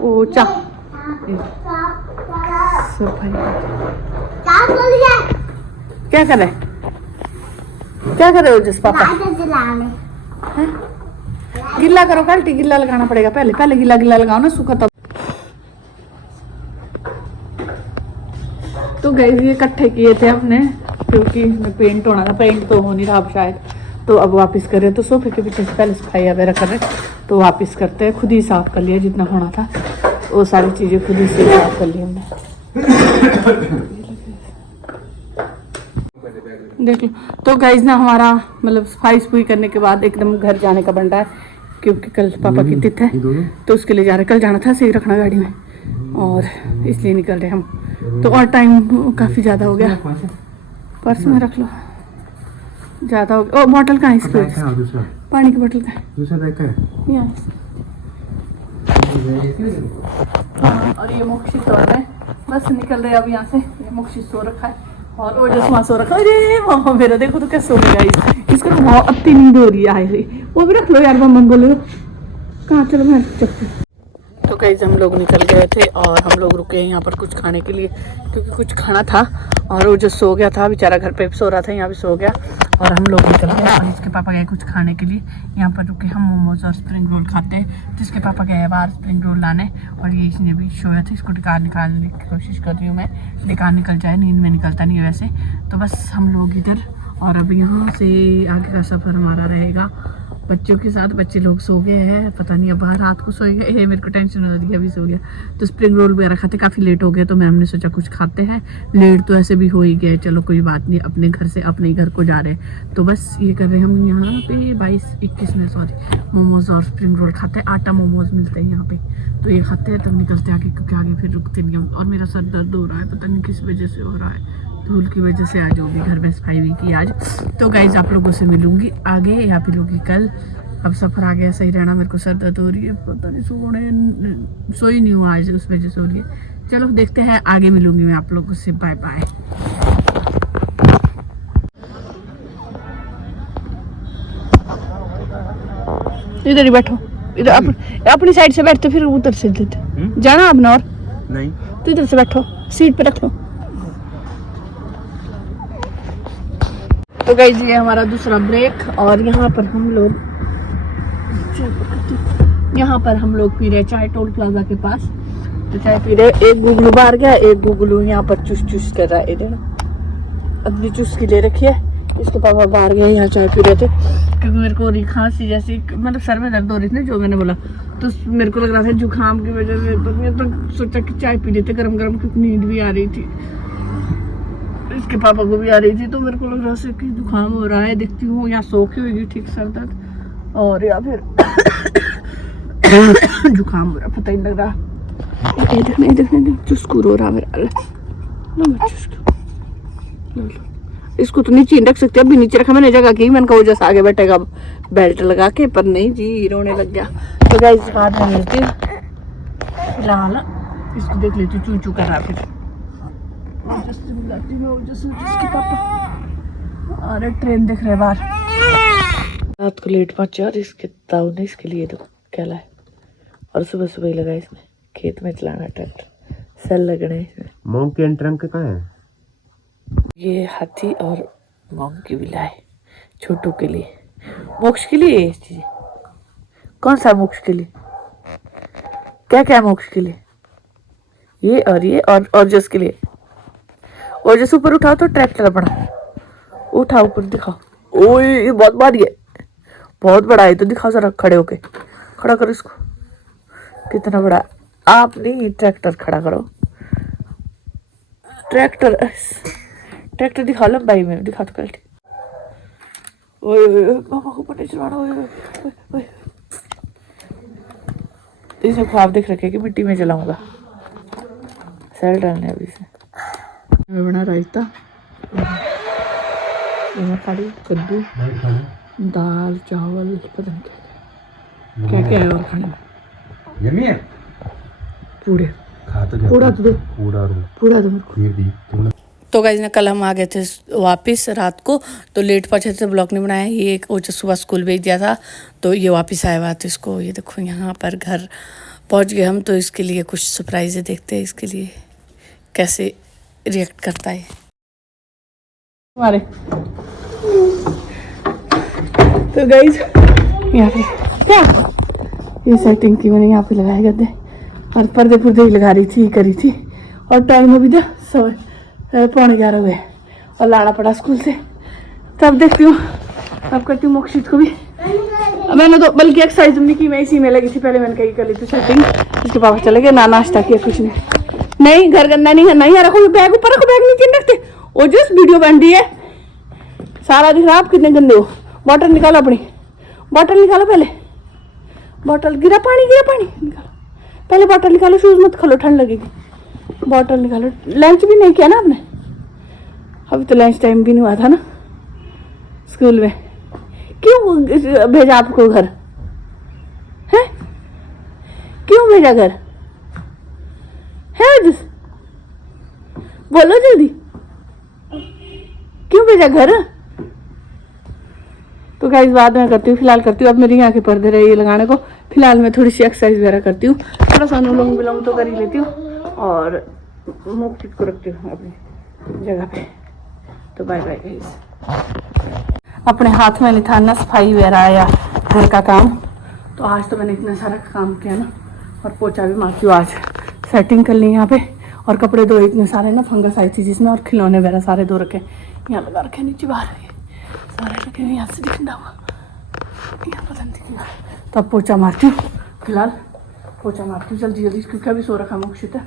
ओ चा क्या कर रहे क्या कर रहे हो जिस पापा हैं? गिल्ला करो कल्टी गिल्ला लगाना पड़ेगा पहले पहले गिल्ला गिल्ला लगाओ ना सूखा तब। तो गए ये इकट्ठे किए थे हमने क्योंकि इसमें पेंट होना था, पेंट तो हो नहीं रहा अब शायद, तो अब वापस कर रहे। तो सोफे के पीछे से पहले सफाई वगैरह कर रहे, तो वापस करते हैं। खुद ही साफ कर लिया जितना होना था, वो सारी चीज़ें खुद ही से साफ कर ली हमने। देख लो। तो गाइस ना हमारा मतलब सफाई करने के बाद एकदम घर जाने का बन रहा है, क्योंकि कल पापा की तिथि है तो उसके लिए जा रहे। कल जाना था, सही रखना गाड़ी में, और इसलिए निकल रहे हम। तो और टाइम काफ़ी ज़्यादा हो गया, पर्स में रख लो, ज़्यादा हो गया। ओ बॉटल कहाँ है इसकी, पानी की बोतल का है। और ये मोक्षी सो रहा है, बस निकल रहे अब यहाँ से। ये मोक्षी सो रखा है और वो जो वहाँ सो रखा है। अरे मामा मेरा देखो तो कैसे सोएगा, इसको तो बहुत अति नींद हो रही है। वो भी रख लो यार, मम्मा बोलो कहाँ, चलो मैं चलती। तो गाइस हम लोग निकल गए थे और हम लोग रुके हैं यहाँ पर कुछ खाने के लिए, क्योंकि कुछ खाना था। और वो जो सो गया था बेचारा, घर पे सो रहा था, यहाँ भी सो गया। और हम लोग निकल गए और इसके पापा गए कुछ खाने के लिए। यहाँ पर रुके हम मोमोज और स्प्रिंग रोल खाते हैं। जिसके पापा गए बाहर स्प्रिंग रोल लाने, और ये इसने भी सोया था, इसको निकालने की कोशिश कर रही हूँ मैं, निकल जाए, नींद में निकलता नहीं है वैसे। तो बस हम लोग इधर, और अब यहाँ से आगे का सफ़र हमारा रहेगा बच्चों के साथ। बच्चे लोग सो गए हैं, पता नहीं अब रात को सोएंगे। ये मेरे को टेंशन हो रही है, अभी सो गया। तो स्प्रिंग रोल वगैरह खाते, काफ़ी लेट हो गया, तो मैम ने सोचा कुछ खाते हैं। लेट तो ऐसे भी हो ही गए, चलो कोई बात नहीं, अपने घर से अपने घर को जा रहे हैं। तो बस ये कर रहे हैं हम यहाँ पे 22-21 में, सॉरी, मोमोज और स्प्रिंग रोल खाते हैं। आटा मोमोज मिलते हैं यहाँ पे, तो ये खाते हैं तब निकलते हैं आगे, क्योंकि आगे फिर रुकते नहीं हम। और मेरा सर दर्द हो रहा है, पता नहीं किस वजह से हो रहा है, धूल की वजह से। आज होगी घर में सफाई भी की आज। तो गाइज आप लोगों से मिलूंगी आगे, या मिलूंगी कल। अब सफ़र आ गया, सही रहना। मेरे को सर दर्द हो रही है, पता नहीं सोई नहीं हूँ आज, उस वजह से हो रही है। चलो देखते हैं, आगे मिलूंगी मैं आप लोगों से। Bye bye. इधर ही बैठो, इधर अपनी साइड से बैठते, फिर उधर से देते जाना आपने। और नहीं तो इधर से बैठो, सीट पे रख लो। तो गाइस ये हमारा दूसरा ब्रेक, और यहाँ पर हम लोग पी रहे चाय टोल प्लाजा के पास। तो चाय पी रहे, एक गुगलू बाहर गया, एक गुगलू यहाँ पर चुस चुस कर रहा है। इधर अपनी चुस्की ले रखी है, इसके पापा बाहर गए, यहाँ चाय पी रहे थे। क्योंकि मेरे को खांसी जैसी, मतलब सर में दर्द हो रही थी ना, जो मैंने बोला, तो मेरे को लग रहा था जुकाम की वजह से। तो मैं तो सोचा कि चाय पी लेते गरम गरम, क्योंकि नींद भी आ रही थी, इसके पापा को भी आ रही थी। तो मेरे को लग रहा है कि जुकाम हो रहा है, देखती हूँ या सो की होगी ठीक सर दर्द, और या फिर जुकाम हो रहा, पता ही लग रहा। ये देखने चुस्कू रो रहा मेरा। इसको तो नीचे रख सकते, अभी नीचे रखा मैंने जगह की, मैंने कहा जैसे आगे बैठेगा बेल्ट लगा के, पर नहीं जी, रोने लग गया। तो गाइस बाद में मिलती हूँ, फिलहाल इसको देख लेती हूँ, चू चू कर रहा। फिर अरे ट्रेन देख रहे बाहर। रात को लेट पहुंचे, और इसके ताऊ ने इसके लिए तो क्या लाए, और सुबह सुबह ही लगा इसमें खेत में चलाना ट्रैक्टर, सेल लगने इसमें। मोंग के ट्रंक कहाँ है? ये हाथी और मोंग की भी लाए छोटू के लिए, मोक्ष के लिए। ये चीज कौन सा मोक्ष के लिए, क्या क्या मोक्ष के लिए, ये और जिसके लिए, और जैसे ऊपर उठाओ तो ट्रैक्टर बड़ा, उठाओ ऊपर दिखाओ। ओए ये बहुत भारी है, बहुत बड़ा है। तो दिखाओ जरा खड़े होके, खड़ा करो इसको, कितना बड़ा। आप नहीं, ट्रैक्टर खड़ा करो, ट्रैक्टर दिखाओ लंबाई में, दिखाओ तो कल्टी। ओए पापा को पटे चलाना। ओए इसे ख्वाब देख रखे कि मिट्टी में चलाऊंगा, सेल डालने अभी से। मैं बना रायता, खाड़ी, कद्दू, दाल, चावल, पता नहीं क्या क्या है और खाने में। यम्मी है। पूड़े पूड़ा तो दो। तो गाइस ना कल हम आ गए थे वापस रात को, तो लेट पहुंचे थे, ब्लॉग नहीं बनाया। ये वो जो सुबह स्कूल भेज दिया था, तो ये वापस आया हुआ था इसको। ये देखो यहाँ पर घर पहुंच गए हम, तो इसके लिए कुछ सरप्राइज है, देखते हैं इसके लिए कैसे रिएक्ट करता है हमारे। तो गाइस यहाँ पे क्या ये सेटिंग की मैंने यहाँ पे लगाए गए और पर्दे पुर्दे ही लगा रही थी, करी थी। और टाइम अभी तो 11:15 हुए और लाना पड़ा स्कूल से। तब देखती हूँ, अब करती हूँ मोक्षित को भी। मैंने तो बल्कि एक्सरसाइज नहीं की, मैं इसी में लगी थी। पहले मैंने कही कर ली थी सेटिंग। इसके पापा चले गए, ना नाश्ता किया कुछ नहीं। घर गंदा नहीं करना, यहाँ रखो बैग, ऊपर रखो, बैग नीचे रखते। वो जस्ट वीडियो बन रही है, सारा दिख रहा। आप कितने गंदे हो। बॉटल निकालो अपनी, बॉटल निकालो पहले। बॉटल गिरा पानी निकालो पहले, बॉटल निकालो। शूज मत खोलो, ठंड लगेगी। बॉटल निकालो। लंच भी नहीं किया ना आपने? अभी तो लंच टाइम भी नहीं हुआ था ना स्कूल में। क्यों भेजा आपको घर है? क्यों भेजा घर है? बोलो जल्दी, क्यों भेजा घर? तो गाइस बाद में करती हूँ, फिलहाल करती हूँ। अब मेरी यहाँ के पर्दे रहे ये लगाने को। फिलहाल मैं थोड़ी सी एक्सरसाइज वगैरह करती हूँ, थोड़ा सा अनुलोम विलोम तो कर ही लेती हूँ और मोक्षित को रखती हूँ अपनी जगह पे। तो बाय बाय गाइस। अपने हाथ में नहीं था ना सफाई वगैरह या घर का काम, तो आज तो मैंने इतना सारा काम किया ना। और पोछा भी मारती हूँ आज, सेटिंग कर ली यहाँ पे। और कपड़े धोए इतने सारे ना, फंगस आई थी जिसमें। और खिलौने वगैरह सारे धो रखे, यहाँ लगा रखे नीचे बाहर सारे रखे, यहाँ से दिखना हुआ, यहाँ पता नहीं दिखेगा। तो अब पोछा मारती हूँ, फिलहाल पोछा मारती हूँ जल्दी जल्दी, क्योंकि अभी सो रखा मोक्षित है।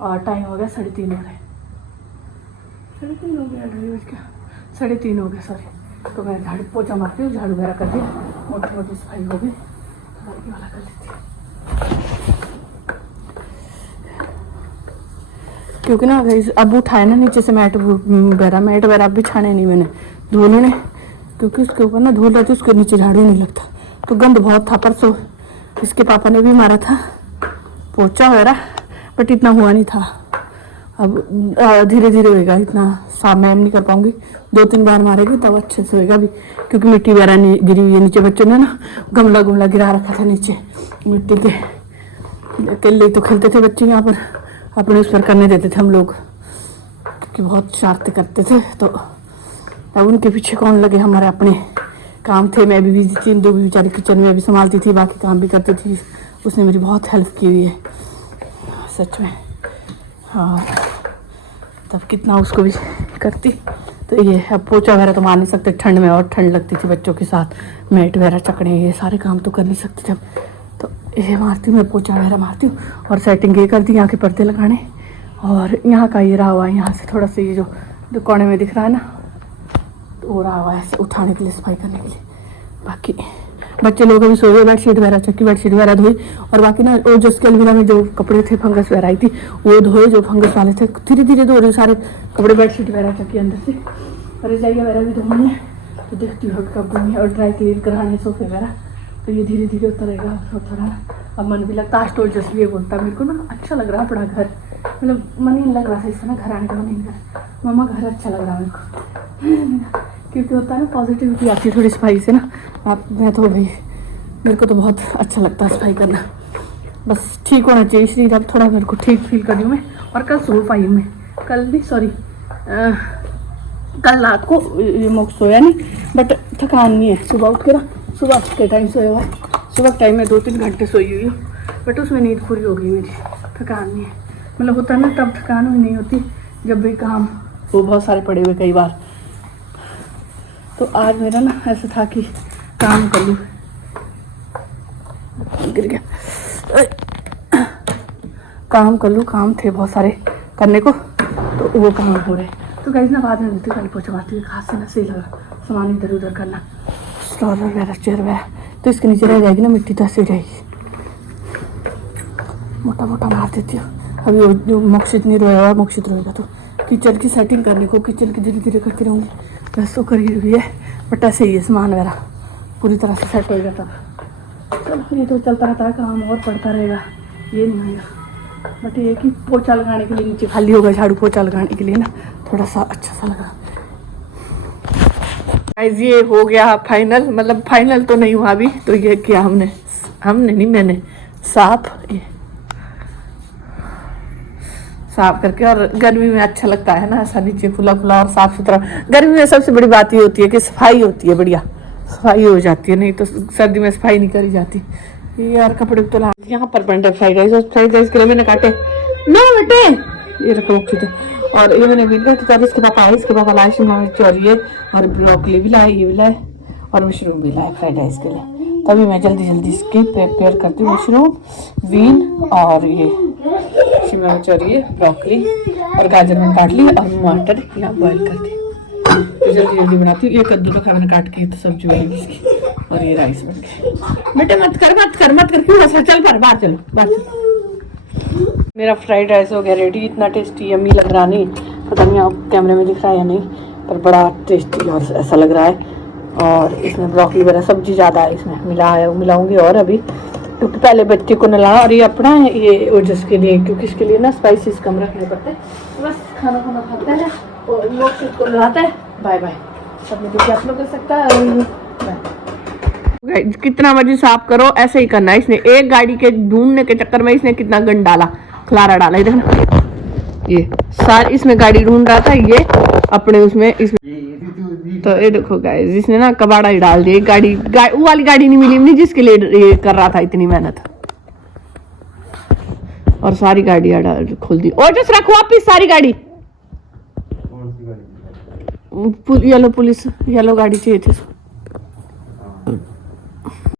और टाइम हो गया 3:30 हो गए, 3:30 हो गया, 3:30 हो गया सॉरी। तो मैं झाड़ू पोछा मारती हूँ, झाड़ू वगैरह कर दिया, मोटी मोटी सफाई हो गई, बाकी वाला कर लेती हूँ। क्योंकि ना अब उठाए ना नीचे से मैट वगैरह बिछाने नहीं मैंने, धोने ने, क्योंकि उसके ऊपर ना धूल रहती, उसके नीचे झाड़ू नहीं लगता। तो गंद बहुत था। परसों इसके पापा ने भी मारा था पोछा वगैरह, बट इतना हुआ नहीं था। अब धीरे धीरे होएगा, इतना साफ मैं नहीं कर पाऊंगी। 2-3 बार मारेगी तब अच्छे से होएगा भी, क्योंकि मिट्टी वगैरह गिरी हुई है नीचे। बच्चों ने ना गमला गिरा रखा था नीचे मिट्टी के। अकेले तो खेलते थे बच्चे यहाँ पर, अपने उस पर करने देते थे हम लोग, क्योंकि बहुत शरारतें करते थे। तो अब उनके पीछे कौन लगे, हमारे अपने काम थे। मैं भी बिजी थी, दो भी बेचारी किचन में भी संभालती थी, बाकी काम भी करती थी। उसने मेरी बहुत हेल्प की हुई है सच में। हाँ तब कितना उसको भी करती। तो ये अब पोछा वगैरह तो मार नहीं सकते ठंड में, और ठंड लगती थी बच्चों के साथ, मैट वगैरह चकने, ये सारे काम तो कर नहीं सकती जब। तो ये मारती हूँ मैं, पोछा वगैरह मारती हूँ। और सेटिंग ये कर दी, यहाँ के पर्दे लगाने। और यहाँ का ये रहा हुआ है, यहाँ से थोड़ा सा ये जो कोने में दिख रहा है ना, तो वो रहा हुआ है ऐसे उठाने के लिए, सफाई करने के लिए। बाकी बच्चे लोग अभी सो गए, बेडशीट वगैरह चक्की, बेडशीट वगैरह धोई। और बाकी ना वो जो उसके अलमीरा में जो कपड़े थे फंगस वगैरह आई थी, वो धोए जो फंगस वाले थे। धीरे धीरे धो रही सारे कपड़े, बेडशीट वगैरह चक्की अंदर से। रजाई वगैरह भी धोनी है, तो देखती हूँ कब धोनी। और ड्राई क्लीन कराने सोफे वगैरह, तो ये धीरे धीरे होता रहेगा थोड़ा। अब मन भी लगता, आज तो जस्ट ये बोलता मेरे को ना अच्छा लग रहा है अपना घर, मतलब मन ही लग रहा था इससे ना, घर आने का मन नहीं कर। मम्मा घर अच्छा लग रहा है मेरे को, क्योंकि होता है ना पॉजिटिविटी आती है थोड़ी सफाई से ना। आप मैं तो भाई मेरे को तो बहुत अच्छा लगता है सफाई करना, बस ठीक होना चाहिए शरीर। अब थोड़ा मेरे को ठीक फील कर रही हूँ मैं। और कल सो पाई हूँ मैं, कल भी सॉरी कल रात को मोक्ष सोया नहीं, बट थकान नहीं है। सुबह उठ के ना, सुबह के टाइम सोया हुआ, सुबह टाइम में 2-3 घंटे सोई हुई हूँ, बट उसमें नींद पूरी हो गई मेरी, थकान नहीं है। मतलब होता है ना तब थकान हुई नहीं होती जब भी काम वो बहुत सारे पड़े हुए कई बार। तो आज मेरा ना ऐसा था कि काम कर लूँ, गिर गया, काम कर लूँ, काम थे बहुत सारे करने को, तो वो काम हो रहे। तो गाइस ना बाद में मिलती हूँ, कल पोछा मारती हुई, खास से ना सही लगा सामान इधर उधर करना, स्टोर वगैरह चेयर वगैरह, तो इसके नीचे रह जाएगी ना मिट्टी, तो ऐसे ही रहेगी। मोटा मोटा मार देती हूँ। अभी वो जो मोक्षित नहीं रोया हुआ, मोक्षित रोएगा तो किचन की सेटिंग करने को, किचन की धीरे धीरे करती रहूँगी, बस तो करी हुई है। बट ऐसे ही है, सामान वगैरह पूरी तरह से सेट होएगा तब। चलो ये तो चलता रहता है, काम और पड़ता रहेगा, ये नहीं होगा। बट ये कि पोछा लगाने के लिए नीचे खाली होगा, झाड़ू पोछा लगाने के लिए ना थोड़ा सा अच्छा सा लगा। गाइस ये हो गया फाइनल, मतलब फाइनल तो नहीं हुआ अभी, तो ये किया हमने नहीं मैंने साफ, ये साफ करके। और गर्मी में अच्छा लगता है ना ऐसा नीचे खुला खुला और साफ सुथरा। गर्मी में सबसे बड़ी बात ये होती है कि सफाई होती है, बढ़िया सफाई हो जाती है, नहीं तो सर्दी में सफाई नहीं करी जाती। ये यार कपड़े तो ला यहाँ पर बन रहे फ्राइड राइस, और फ्राइड राइस के लिए मैंने काटे ना बेटे, ये रखो थे। और ये मैंने भी इसके पापा आए, इसके पापा लाए शिमला मिर्च और ये और ब्रोकली भी लाए, ये भी लाए और मशरूम भी लाए फ्राइड राइस के लिए। तभी मैं जल्दी जल्दी इसकी प्रिपेयर करती हूँ, मशरूम, बीन और ये शिमला मिर्च और ये ब्रोकली और गाजर में काट ली और मटर यहाँ बॉयल कर दी। तो जल्दी जल्दी बनाती हूँ। ये कद्दू रखा मैंने काट के, तो सब्जी बनेगी इसकी और ये राइस बन गया। बेटे मत कर क्यों हंस रहा? चल बाहर चलो बाहर चलो। मेरा फ्राइड राइस हो गया रेडी। इतना टेस्टी यम्मी लग रहा, नहीं पता नहीं आप कैमरे में दिख रहा है या नहीं, पर बड़ा टेस्टी और ऐसा लग रहा है। और इसमें ब्रोकली वगैरह सब्जी ज़्यादा है इसमें, मिलाऊंगी और अभी, क्योंकि पहले बच्चे को नला और ये अपना है ये ओजस के लिए, क्योंकि इसके लिए ना स्पाइसेस कम रखने पड़ते हैं। बस खाना खाता है और लोग को नलाता है। Bye bye. सब में देखिए आप लोग कर सकता है। कितना मर्जी साफ करो ऐसे ही करना है। इसने एक गाड़ी के ढूंढने के चक्कर में इसने कितना गंद डाला, खलारा डाला। ये देखना, ये सारी इसमें गाड़ी ढूंढ रहा था, ये अपने उसमें इसमें। तो ये देखो गाइस, जिसने ना कबाड़ा ही डाल दिया। गाड़ी वो वाली गाड़ी नहीं मिली नहीं जिसके लिए ये कर रहा था इतनी मेहनत, और सारी गाड़ियां खोल दी। और जस्ट रखो वापिस सारी गाड़ी। येलो पुलिस, येलो गाड़ी चाहिए थी।